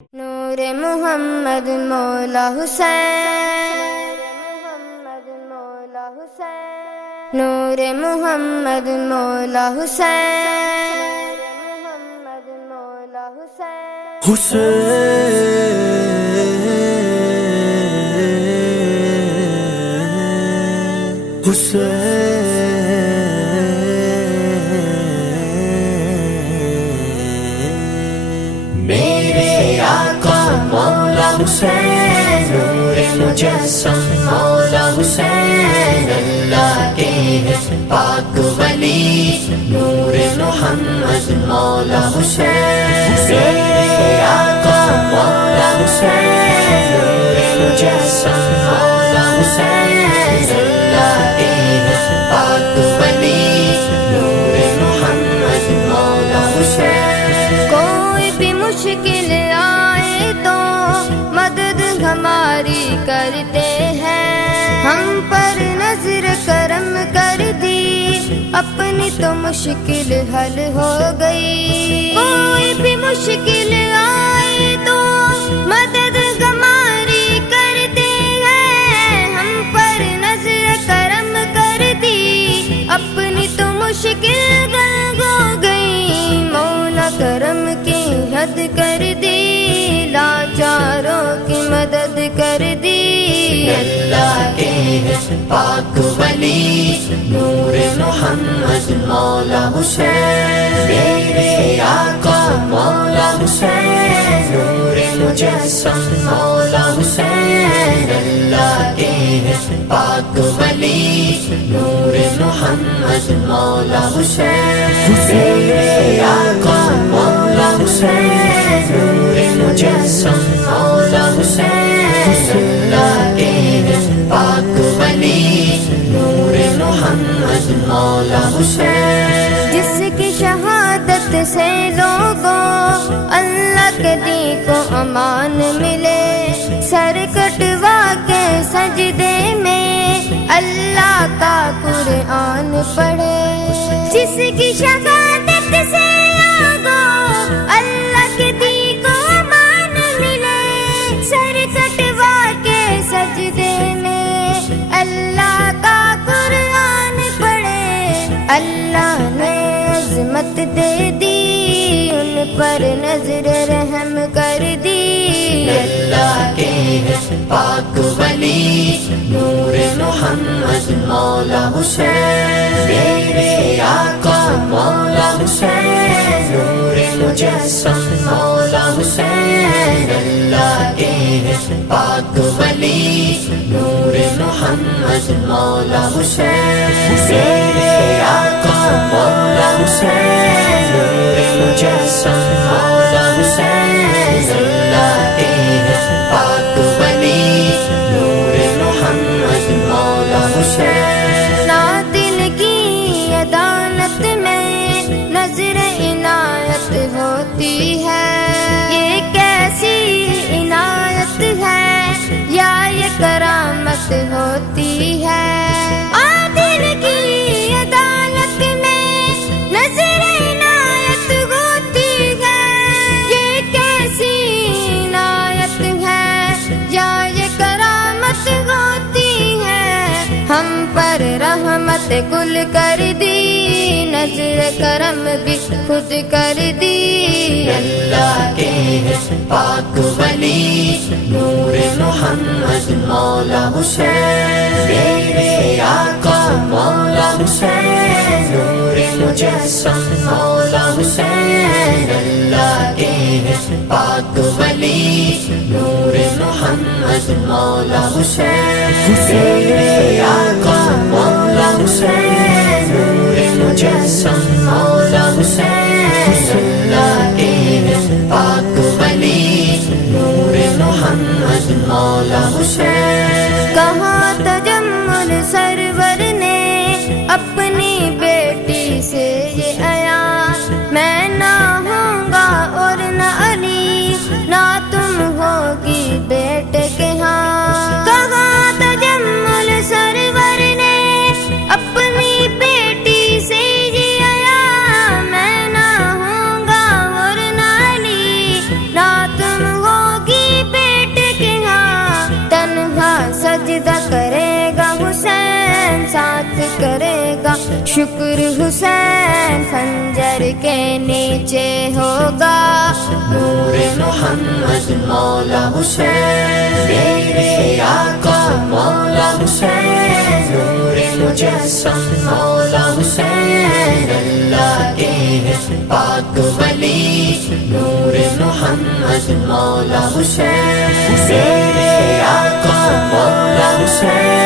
نور محمد مولا حسین، نور محمد مولا حسین، میرے آقا مولا حسین، نور مجسم مولا حسین، اللہ کے ہیں پاک ولی نور محمد مولا حسین، میرے آقا مولا حسین، نور مجسم مولا حسین، اللہ کے ہیں پاک ولی نور محمد مولا حسین۔ کوئی بھی مشکل آئے تو مدد ہماری کرتے ہیں، ہم پر نظر کرم کر دی، اپنی تو مشکل حل ہو گئی۔ کوئی بھی مشکل آئے تو مدد ہماری کرتے ہیں، ہم پر نظر کرم کر دی، اپنی تو مشکل حل ہو گئی۔ مولا کرم کی حد کر دی، لاچاروں کی مدد کر دی، اللہ کے ہیں پاک ولی نور محمد مولا حسین، میرے آقا مولا حسین، نور مجسم مولا حسین، اللہ کے ہیں پاک ولی نور محمد مولا حسین، میرے آقا مولا حسین، نور مجسم مولا حسین، اللہ کے ہیں پاک ولی نور محمد مولا حسین۔ جس کی شہادت سے لوگوں اللہ کے دین کو امان ملے، سر کٹوا کے سجدے میں اللہ کا قرآن پڑھے۔ جس کی شہادت سے لوگوں اللہ کے دین کو امان ملے، سر کٹوا کے سجدے میں اللہ کا قرآن پڑھے۔ اللہ نے عظمت دے دی، ان پر نظر رحم کر دی، اللہ کے ہیں پاک ولی نور محمد مولا حسین، میرے آقا مولا حسین، نور مجسم مولا حسین، اللہ کے ہیں پاک ولی نور محمد مولا حسین، میرے آقا مولا حسین، نور مجسم مولا حسین، اللہ کے ہیں پاک ولی نور محمد مولا حسین۔ نا دل کی عدالت میں نظر عنایت ہوتی ہے، یہ کیسی عنایت ہے یا یہ کرامت ہوتی ہے۔ عادل کی عدالت میں نظر عنایت ہوتی ہے، یہ کیسی عنایت ہے یا یہ کرامت ہوتی ہے۔ ہم پر رحمت کل کر دی، نظر کرم بھی خود کر دی، اللہ کے ہیں پاک ولی نور محمد مولا حسین، میرے آقا مولا حسین، نور مجسم مولا حسین، اللہ کے ہیں پاک ولی نور محمد مولا حسین، میرے آقا مولا حسین، نور مجسم مولا حسین، اللہ کے ہیں پاک ولی نور محمد مولا حسین۔ کہاں تجمل سرور نے اپنی بیٹی سے یہ آیا، میں نہ ہوں گا اور نہ علی، نہ تم ہوگی بیٹے کے ہاں۔ کہاں تجمل سرور نے اپنی بیٹی سے یہ آیا، میں نہ ہوں گا اور نہ علی، نہ تم ہو شکر حسین خنجر کے نیچے ہوگا، نور محمد مولا حسین، میرے آقا مولا حسین، نور مجسم مولا حسین، اللہ کے ہیں پاک ولی، نور محمد مولا حسین، میرے آقا مولا حسین،